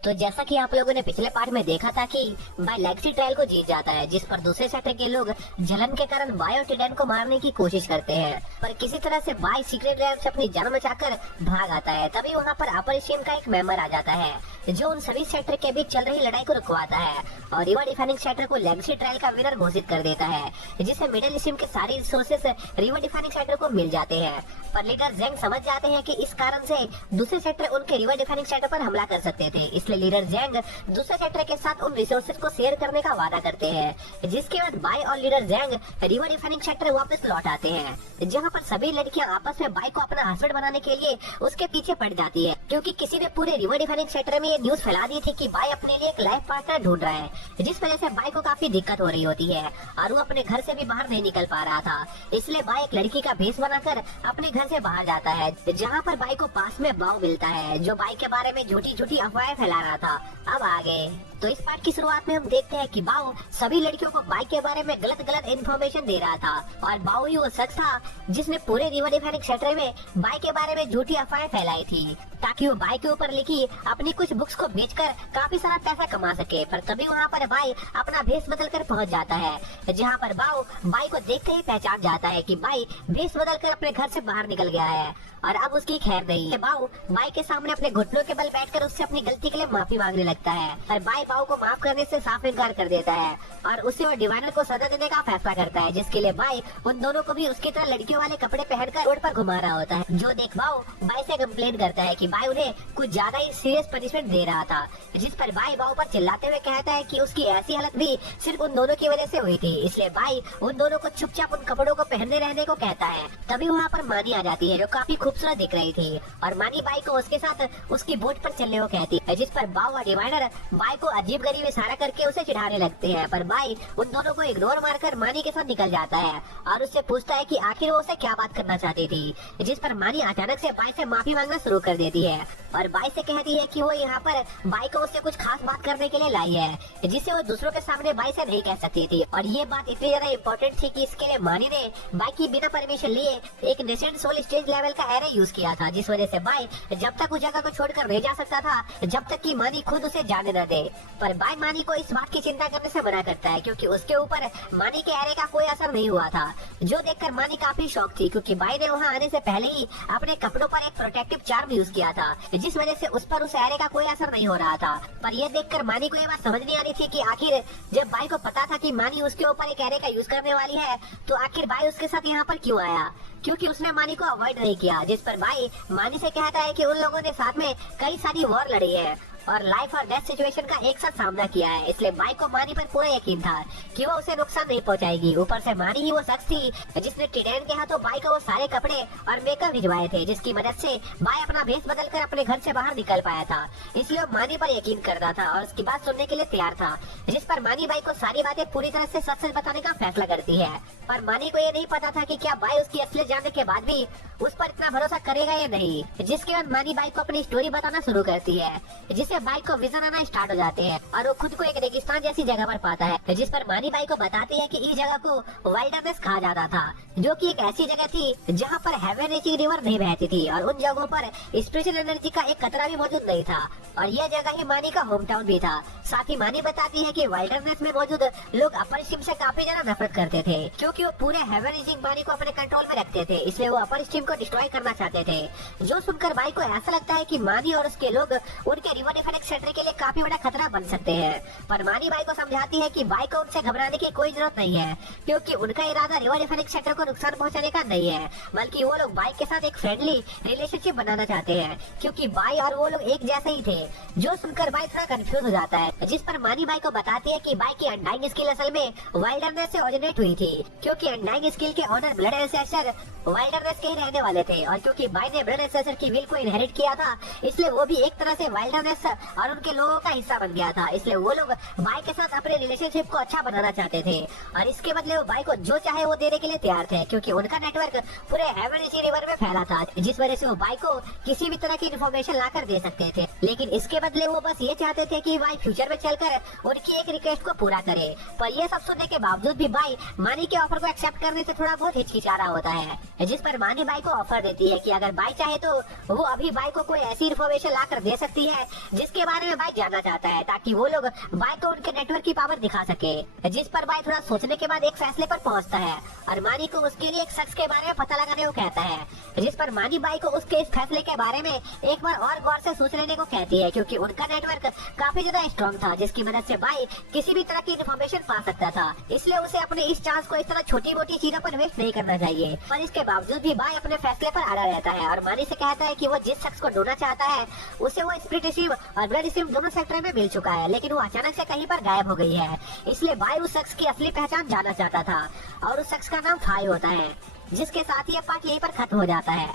तो जैसा कि आप लोगों ने पिछले पार्ट में देखा था कि बाय लेगसी ट्रायल को जीत जाता है, जिस पर दूसरे सेक्टर के लोग जलन के कारण बाय और टिडेन को मारने की कोशिश करते हैं, पर किसी तरह से बाय सीक्रेट लैब से अपनी जान बचाकर भाग आता है। तभी वहाँ पर अपर स्ट्रीम का एक मेंबर आ जाता है जो उन सभी सेक्टर के बीच चल रही लड़ाई को रुकवाता है और रिवा डिफाइनिंग सेक्टर को लेगसी ट्रायल का विनर घोषित कर देता है, जिससे मिडिल स्ट्रीम के सारे रिसोर्सेस रिवा डिफाइनिंग सेक्टर को मिल जाते हैं। पर लीडर जेंग समझ जाते हैं कि इस कारण से दूसरे सेक्टर उनके रिवा डिफाइनिंग सेक्टर पर हमला कर सकते थे, इसलिए लीडर जेंग दूसरे सेक्टर के साथ उन रिसोर्सेज को शेयर करने का वादा करते हैं। जिसके बाद बाय और लीडर जेंग रिवा डिफाइनिंग सेक्टर वापस लौट आते हैं, जहां पर सभी लड़कियां आपस में बाय को अपना हस्बैंड बनाने के लिए उसके पीछे पड़ जाती है, क्योंकि किसी ने पूरे रिवा डिफाइनिंग सेक्टर में ये न्यूज फैला दी थी कि बाय अपने लिए एक लाइफ पार्टनर ढूंढ रहा है, जिस वजह से बाय को काफी दिक्कत हो रही होती है और वो अपने घर से भी बाहर नहीं निकल पा रहा था। इसलिए बाय एक लड़की का भेष बनाकर अपने घर से बाहर जाता है, जहाँ पर बाय को पास में बाव मिलता है जो बाय के बारे में झूठी झूठी अफवाहें फैला रहा था। अब आगे तो इस पार्ट की शुरुआत में हम देखते हैं कि बाव सभी लड़कियों को बाय के बारे में गलत गलत इन्फॉर्मेशन दे रहा था और बाव ही वो शख्स था जिसने पूरे रिवा डिफाइनिंग सेक्टर में बाय के बारे में झूठी अफवाहें फैलाई थी, ताकि वो बाय के ऊपर लिखी अपनी कुछ बुक्स को बेचकर काफी सारा पैसा कमा सके। पर तभी वहाँ पर बाय अपना भेष बदल कर पहुँच जाता है, जहाँ पर बाव बाय को देखते ही पहचान जाता है कि बाय भेष बदल कर अपने घर से बाहर निकल गया है और अब उसकी खैर नहीं है। बाव बाय के सामने अपने घुटनों के बल बैठकर उससे अपनी गलती के लिए माफी मांगने लगता है, पर बाय बाव को माफ करने से साफ इनकार कर देता है और उसे वो डिवाइनर को सजा देने का फैसला करता है, जिसके लिए बाय उन दोनों को भी उसकी तरह लड़कियों वाले कपड़े पहनकर रोड पर घुमा रहा होता है। जो देख बाव बाय से कंप्लेन करता है कि बाय उन्हें कुछ ज्यादा ही सीरियस पनिशमेंट दे रहा था, जिस पर बाय बाव पर चिल्लाते हुए कहता है कि उसकी ऐसी हालत भी सिर्फ उन दोनों की वजह से हुई थी, इसलिए बाय उन दोनों को चुपचाप उन कपड़ों को पहनने रहने को कहता है। तभी वहाँ पर मानी आ जाती है जो काफी खूबसूरत दिख रही थी और मानी बाय को उसके साथ उसकी बोट पर चलने को कहती है, जिस पर बाव और डिवाइनर बाय को अजीब गरीब इशारा करके उसे चिढ़ाने लगते हैं। पर बाय उन दोनों को इग्नोर मारकर मानी के साथ निकल जाता है और उससे पूछता है कि आखिर वो उसे क्या बात करना चाहती थी, जिस पर मानी अचानक से बाय से माफी मांगना शुरू कर देती है और बाय से कहती है कि वो यहाँ पर बाय को उससे कुछ खास बात करने के लिए लाई है, जिसे वो दूसरों के सामने बाय से नहीं कह सकती थी। और ये बात इतनी ज्यादा इम्पोर्टेंट थी कि इसके लिए मानी ने बाय की बिना परमिशन लिए एक नेसेंट सोल स्टेज लेवल का एरे यूज किया था, जिस वजह से बाय जब तक उस जगह को छोड़कर नहीं जा सकता था जब तक कि मानी खुद उसे जाने न दे। पर बाय मानी को इस बात की चिंता करने से मना करता है, क्योंकि उसके ऊपर मानी के एरे का कोई असर नहीं हुआ था, जो देखकर मानी काफी शॉक थी, क्योंकि बाय ने वहाँ आने से पहले ही अपने कपड़ों पर एक प्रोटेक्टिव चार्म यूज किया था, जिस वजह से उस पर उस एरे का कोई असर नहीं हो रहा था। पर यह देखकर मानी को ये बात समझ नहीं आ रही थी कि आखिर जब बाय को पता था कि मानी उसके ऊपर एक एरे का यूज करने वाली है, तो आखिर बाय उसके साथ यहाँ पर क्यों आया, क्योंकि उसने मानी को अवॉइड नहीं किया। जिस पर बाय मानी से कहता है कि उन लोगों ने साथ में कई सारी वॉर लड़ी है और लाइफ और डेथ सिचुएशन का एक साथ सामना किया है, इसलिए बाय को मानी पर पूरा यकीन था कि वो उसे नुकसान नहीं पहुंचाएगी। ऊपर से मानी ही वो शख्स थी जिसने टिडेन के हाथों बाय को वो सारे कपड़े और मेकअप भिजवाए थे, जिसकी मदद से बाय अपना भेष बदलकर अपने घर से बाहर निकल पाया था, इसलिए वो मानी पर यकीन करता था और उसकी बात सुनने के लिए तैयार था। जिस पर मानी बाय को सारी बातें पूरी तरह से सच सच बताने का फैसला करती है, पर मानी को ये नहीं पता था कि क्या बाय उसकी असलियत जानने के बाद भी उस पर इतना भरोसा करेगा या नहीं। जिसके बाद मानी बाय को अपनी स्टोरी बताना शुरू करती है, जिससे बाय को विजन आना स्टार्ट हो जाते हैं और वो खुद को एक रेगिस्तान जैसी जगह पर पाता है, जिस पर मानी बाय को बताती है कि इस जगह को वाइल्डरनेस कहा जाता था, जो कि एक ऐसी जगह थी जहाँ पर हेवन रीचिंग रिवर नहीं बहती थी और उन जगहों पर स्पिरिचुअल एनर्जी का एक कतरा भी मौजूद नहीं था और यह जगह ही मानी का होम टाउन भी था। साथ ही मानी बताती है कि वाइल्डरनेस में मौजूद लोग अपर स्ट्रीम से काफी ज्यादा नफरत करते थे, क्योंकि वो पूरे हेवन रीचिंग पानी को अपने कंट्रोल में रखते थे, इसलिए वो अपर स्ट्रीम को डिस्ट्रॉय करना चाहते थे। जो सुनकर बाय को ऐसा लगता है कि मानी और उसके लोग उनके रिवा डिफाइनिंग सेक्टर के लिए काफी बड़ा खतरा बन सकते हैं, पर मानी बाय को समझाती है कि बाय को उनसे घबराने की कोई जरूरत नहीं है, क्योंकि उनका इरादा रिवा डिफाइनिंग सेक्टर को नुकसान पहुंचाने का नहीं है, बल्कि वो लोग बाय के साथ एक फ्रेंडली रिलेशनशिप बनाना चाहते हैं, क्योंकि बाय और वो लोग एक जैसे ही थे। जो सुनकर बाय थोड़ा कंफ्यूज हो जाता है, जिस पर मानी बाय को बताती है कि बाय की अनडाइंग स्किल असल में वाइल्डरनेस से ओरिजिनेट हुई थी, क्योंकि अनडाइंग स्किल के ऑनर ब्लड एंसेस्टर वाइल्डरनेस के ही रहने वाले थे और क्योंकि बाय ने ब्लड एंसेस्टर की विल को इनहेरिट किया था, इसलिए वो भी एक तरह से वाइल्डरनेस और उनके लोगों का हिस्सा बन गया था, इसलिए वो लोग बाय के साथ अपने रिलेशनशिप को अच्छा बनाना चाहते थे और इसके बदले वो बाय को जो चाहे वो देने के लिए तैयार थे, क्योंकि उनका नेटवर्क पूरे हेवन रीचिंग रिवर में फैला था, जिस वजह से वो बाय को किसी भी तरह की इन्फॉर्मेशन लाकर दे सकते थे। लेकिन इसके बदले वो बस ये चाहते थे कि बाय फ्यूचर में चलकर उनकी एक रिक्वेस्ट को पूरा करे। पर यह सब सुनने के बावजूद भी बाई मानी के ऑफर को एक्सेप्ट करने से थोड़ा बहुत हिचकिचा रहा होता है, जिस पर मानी बाई को ऑफर देती है कि अगर बाई चाहे तो वो अभी बाई को कोई ऐसी इन्फॉर्मेशन ला कर दे सकती है जिसके बारे में बाई जानना चाहता है, ताकि वो लोग बाई को उनके नेटवर्क की पावर दिखा सके। जिस पर बाई थोड़ा सोचने के बाद एक फैसले पर पहुंचता है और मानी को उसके लिए एक शख्स के बारे में पता लगाने को कहता है, जिस पर मानी बाई को उसके इस फैसले के बारे में एक बार और गौर से सोच लेने को कहती है, क्योंकि उनका नेटवर्क काफी ज्यादा स्ट्रॉन्ग था, जिसकी मदद से बाई किसी भी तरह की इन्फॉर्मेशन पा सकता था। इसलिए उसे अपने इस चांस को इस तरह छोटी मोटी चीजों पर वेस्ट नहीं करना चाहिए। पर इसके बावजूद भी बाई अपने फैसले पर अड़ा रहता है और मानी से कहता है कि वो जिस शख्स को ढूंढना चाहता है उसे वो स्पिरिटिसिम और ब्लडिसिम दोनों सेक्टर में मिल चुका है, लेकिन वो अचानक से कहीं पर गायब हो गई है। इसलिए बाई उस शख्स की असली पहचान जानना चाहता था और उस शख्स का नाम फाई होता है। जिसके साथ ये पार्ट यहीं पर खत्म हो जाता है।